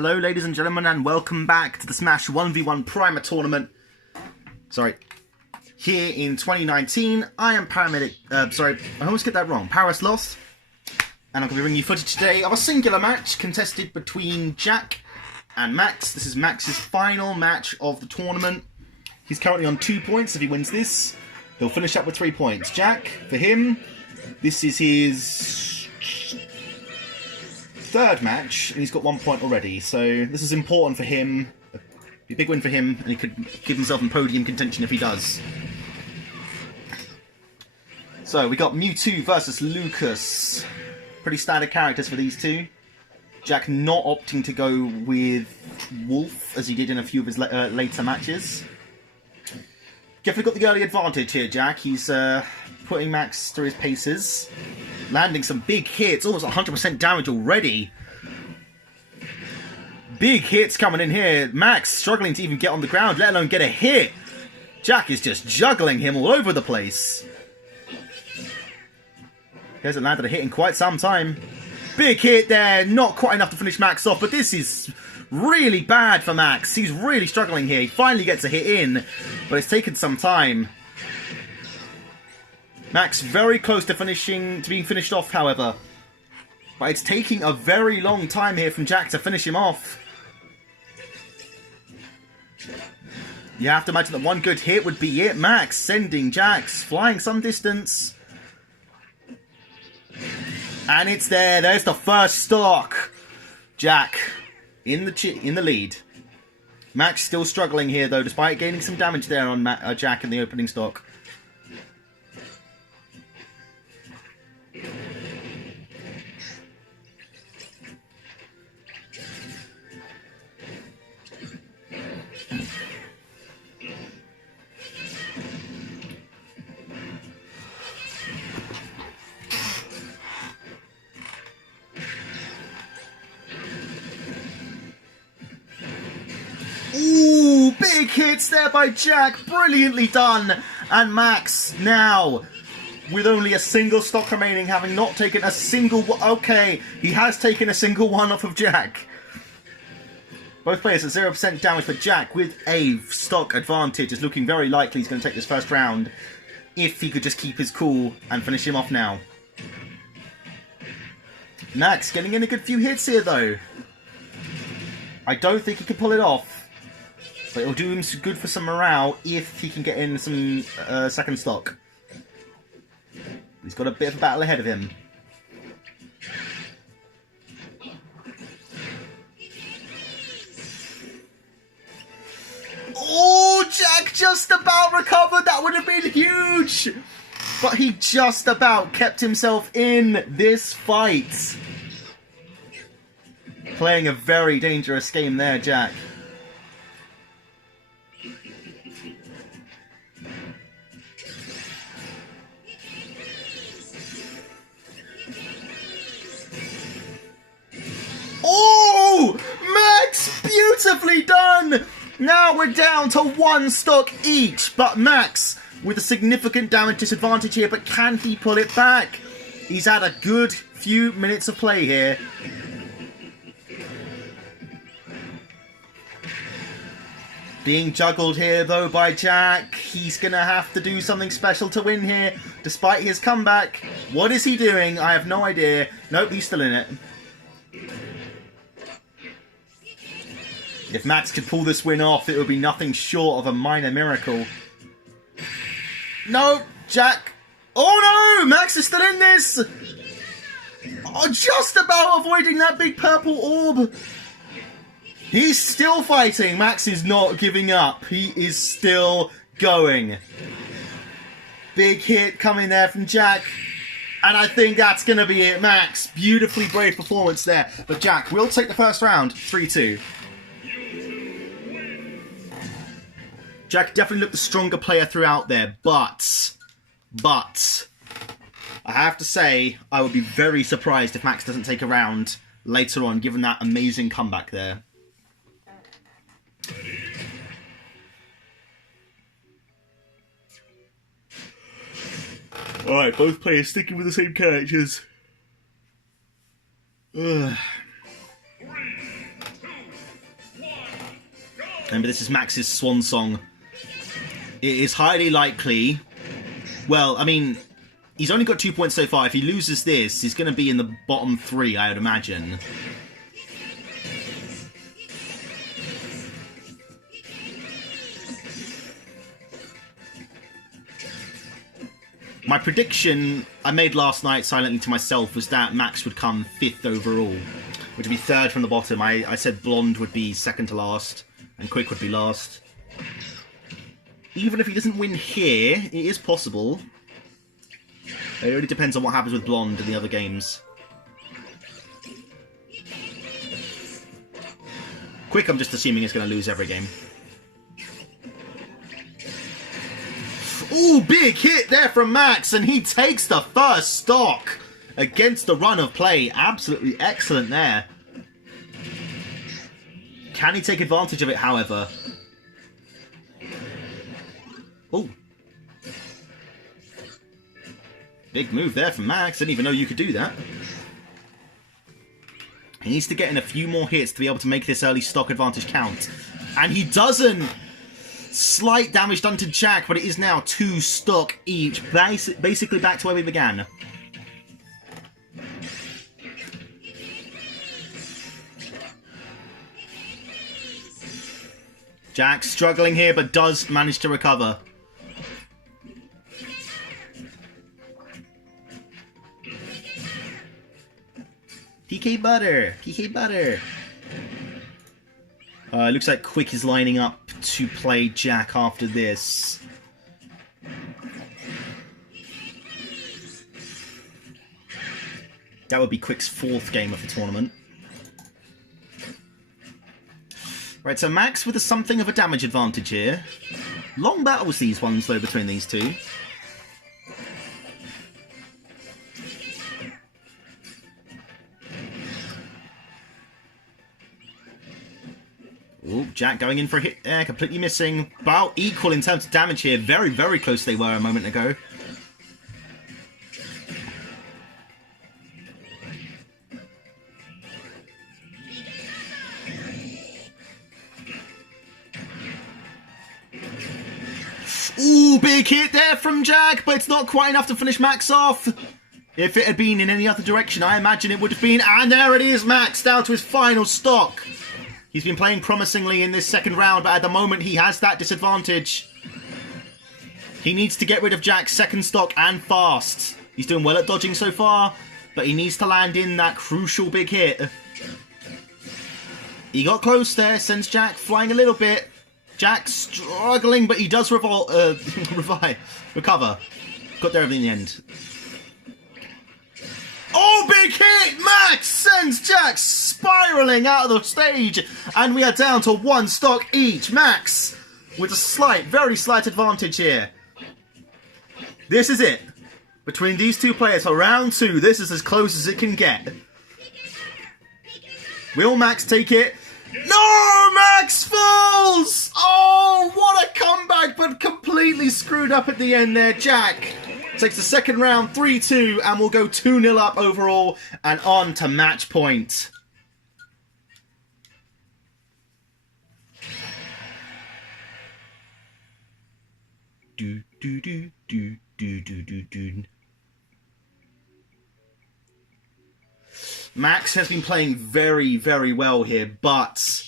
Hello ladies and gentlemen, and welcome back to the Smash 1v1 Primer Tournament. Here in 2019, I am Paramedic, I almost get that wrong, Paris Lost. And I'm going to be bringing you footage today of a singular match contested between Jack and Max. This is Max's final match of the tournament. He's currently on 2 points. If he wins this, he'll finish up with 3 points. Jack, for him, this is his third match, and he's got 1 point already, so this is important for him. Be a big win for him, and he could give himself in podium contention if he does. So we got Mewtwo versus Lucas. Pretty standard characters for these two. Jack not opting to go with Wolf, as he did in a few of his later matches. Definitely got the early advantage here, Jack. He's putting Max through his paces. Landing some big hits, almost 100% damage already. Big hits coming in here. Max struggling to even get on the ground, let alone get a hit. Jack is just juggling him all over the place. He hasn't landed a hit in quite some time. Big hit there, not quite enough to finish Max off, but this is really bad for Max. He's really struggling here. He finally gets a hit in, but it's taken some time. Max very close to being finished off, however. But it's taking a very long time here from Jack to finish him off. You have to imagine that one good hit would be it. Max sending Jax flying some distance. And it's there. There's the first stock. Jack in the lead. Max still struggling here, though, despite gaining some damage there on Jack in the opening stock. Ooh, big hits there by Jack. Brilliantly done. And Max now, with only a single stock remaining, having not taken a single... Okay, he has taken a single one off of Jack. Both players at 0% damage, but Jack, with a stock advantage, is looking very likely he's going to take this first round. If he could just keep his cool and finish him off now. Max getting in a good few hits here, though. I don't think he can pull it off. But it'll do him good for some morale if he can get in some second stock. He's got a bit of a battle ahead of him. Oh, Jack just about recovered. That would have been huge. But he just about kept himself in this fight. Playing a very dangerous game there, Jack. Oh! Max! Beautifully done! Now we're down to one stock each, but Max with a significant damage disadvantage here, but can he pull it back? He's had a good few minutes of play here. Being juggled here, though, by Jack. He's going to have to do something special to win here, despite his comeback. What is he doing? I have no idea. Nope, he's still in it. If Max could pull this win off, it would be nothing short of a minor miracle. No, Jack. Oh no, Max is still in this. Oh, just about avoiding that big purple orb. He's still fighting. Max is not giving up. He is still going. Big hit coming there from Jack. And I think that's going to be it. Max, beautifully brave performance there. But Jack will take the first round, 3-2. Jack definitely looked the stronger player throughout there, but I have to say, I would be very surprised if Max doesn't take a round later on, given that amazing comeback there. Alright, both players sticking with the same characters. Ugh. Remember, this is Max's swan song. It is highly likely... Well, I mean, he's only got 2 points so far. If he loses this, he's going to be in the bottom 3, I would imagine. My prediction I made last night silently to myself was that Max would come 5th overall, which would be 3rd from the bottom. I said Blonde would be 2nd to last, and Quick would be last. Even if he doesn't win here, it is possible. It really depends on what happens with Blonde in the other games. Quick, I'm just assuming is going to lose every game. Ooh, big hit there from Max, and he takes the first stock against the run of play. Absolutely excellent there. Can he take advantage of it, however? Oh. Big move there from Max. Didn't even know you could do that. He needs to get in a few more hits to be able to make this early stock advantage count. And he doesn't! Slight damage done to Jack, but it is now 2 stock each. Basically back to where we began. Jack struggling here, but does manage to recover. PK Butter! PK Butter! Looks like Quick is lining up to play Jack after this. That would be Quick's 4th game of the tournament. Right, so Max with something of a damage advantage here. Long battles these ones, though, between these two. Ooh, Jack going in for a hit there, completely missing. About equal in terms of damage here. Very, very close they were a moment ago. Ooh, big hit there from Jack, but it's not quite enough to finish Max off. If it had been in any other direction, I imagine it would have been. And there it is, Max down to his final stock. He's been playing promisingly in this second round, but at the moment he has that disadvantage. He needs to get rid of Jack's second stock and fast. He's doing well at dodging so far, but he needs to land in that crucial big hit. He got close there, sends Jack flying a little bit. Jack struggling, but he does recover. Got there in the end. Oh, big hit! Max sends Jack spiraling out of the stage, and we are down to 1 stock each. Max with a slight, very slight advantage here. This is it. Between these two players for round 2, this is as close as it can get. Will Max take it? No! Max falls! Oh, what a comeback, but completely screwed up at the end there. Jack takes the second round 3-2 and will go 2-0 up overall and on to match point. Do do do do do do do do. Max has been playing very, very well here, but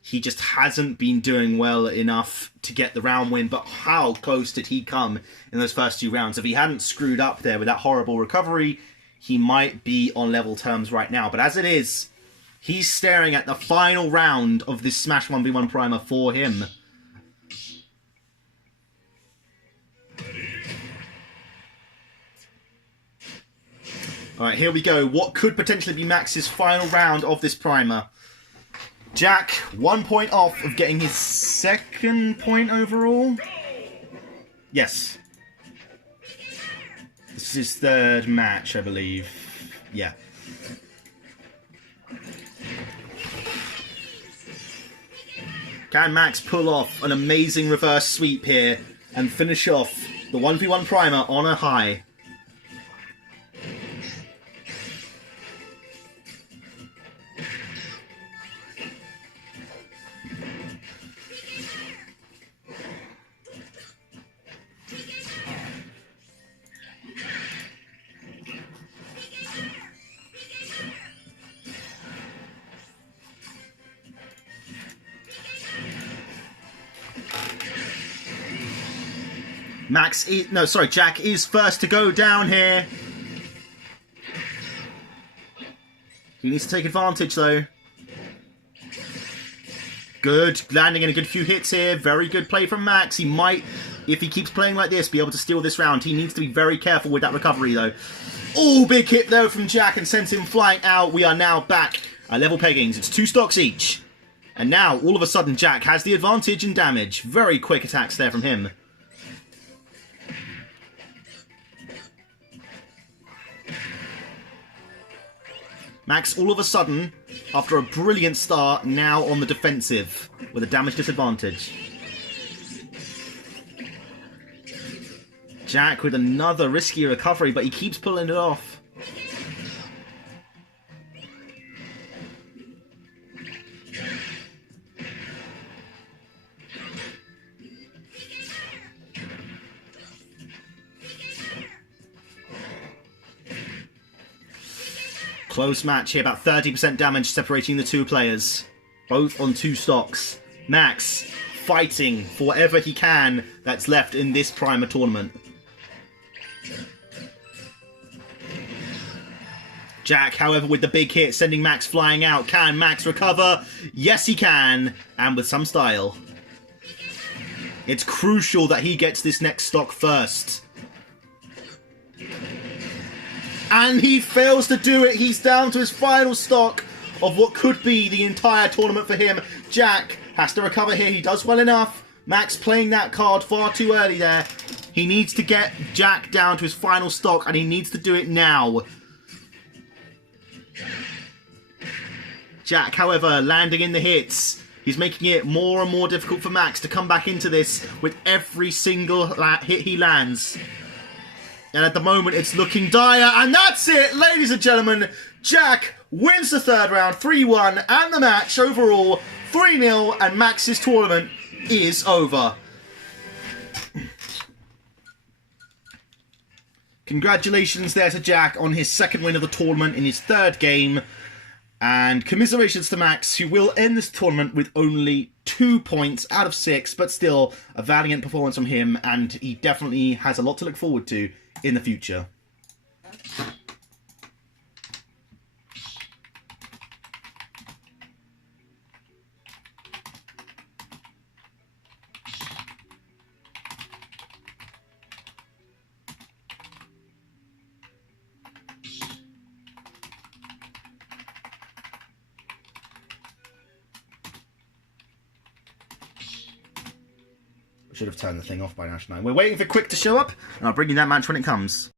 he just hasn't been doing well enough to get the round win. But how close did he come in those first 2 rounds? If he hadn't screwed up there with that horrible recovery, he might be on level terms right now. But as it is, he's staring at the final round of this Smash 1v1 primer for him. Alright, here we go. What could potentially be Max's final round of this primer? Jack, 1 point off of getting his 2nd point overall. Yes. This is his 3rd match, I believe. Yeah. Can Max pull off an amazing reverse sweep here and finish off the 1v1 primer on a high? Jack is first to go down here. He needs to take advantage, though. Good. Landing in a good few hits here. Very good play from Max. He might, if he keeps playing like this, be able to steal this round. He needs to be very careful with that recovery, though. Oh, big hit, though, from Jack and sends him flying out. We are now back at level peggings. It's 2 stocks each. And now, all of a sudden, Jack has the advantage in damage. Very quick attacks there from him. Max, all of a sudden, after a brilliant start, now on the defensive with a damage disadvantage. Jack with another risky recovery, but he keeps pulling it off. Close match here, about 30% damage separating the two players. Both on 2 stocks. Max fighting for whatever he can that's left in this Primer tournament. Jack, however, with the big hit, sending Max flying out. Can Max recover? Yes, he can, and with some style. It's crucial that he gets this next stock first. And he fails to do it. He's down to his final stock of what could be the entire tournament for him. Jack has to recover here. He does well enough. Max playing that card far too early there. He needs to get Jack down to his final stock, and he needs to do it now. Jack, however, landing in the hits. He's making it more and more difficult for Max to come back into this with every single hit he lands. And at the moment, it's looking dire. And that's it, ladies and gentlemen. Jack wins the 3rd round, 3-1. And the match overall, 3-0. And Max's tournament is over. Congratulations there to Jack on his 2nd win of the tournament in his 3rd game. And commiserations to Max, who will end this tournament with only 2 points out of 6. But still, a valiant performance from him. And he definitely has a lot to look forward to in the future. I should have turned the thing off by now, shouldn't I? We're waiting for Quick to show up, and I'll bring you that match when it comes.